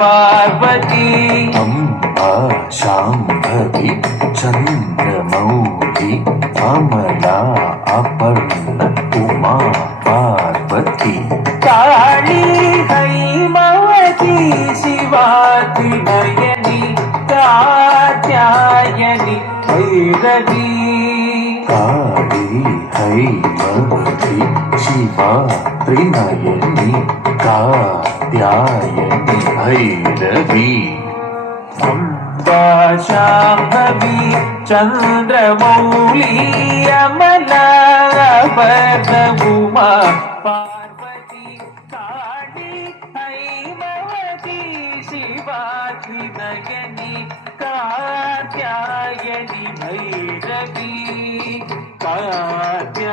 పార్వతీ అంబా శాంభవి చంద్రమౌళి అమలా అపర్ణ ఉమా పార్వతి కాళీ హైమవతి శివాతి నయని కాత్యాయని భైరవీ కాళీ హైమవతి శివా త్రినయని కాత్యాయని భైరవి అంబా శాంభవి చంద్రమౌళి అమలా అపర్ణ ఉమా పార్వతి కాళీ హైమవతి శివాతి నయని కాత్యాయని భైరవి కాత్యాయని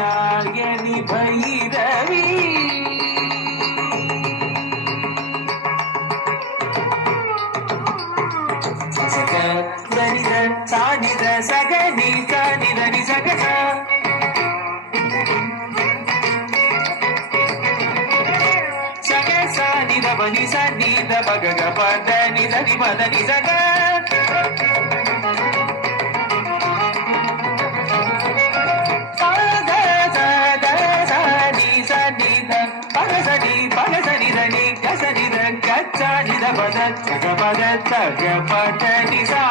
భైరవి సానిద సగని సానిద ని సగ సగ సానిద బని సనిద బగగ పద నిద ని పద ని సగ పద సద సని సనిద పద సని పద సని దని గ సని ద గ సని ద పద సగ పద సగ పద ని సా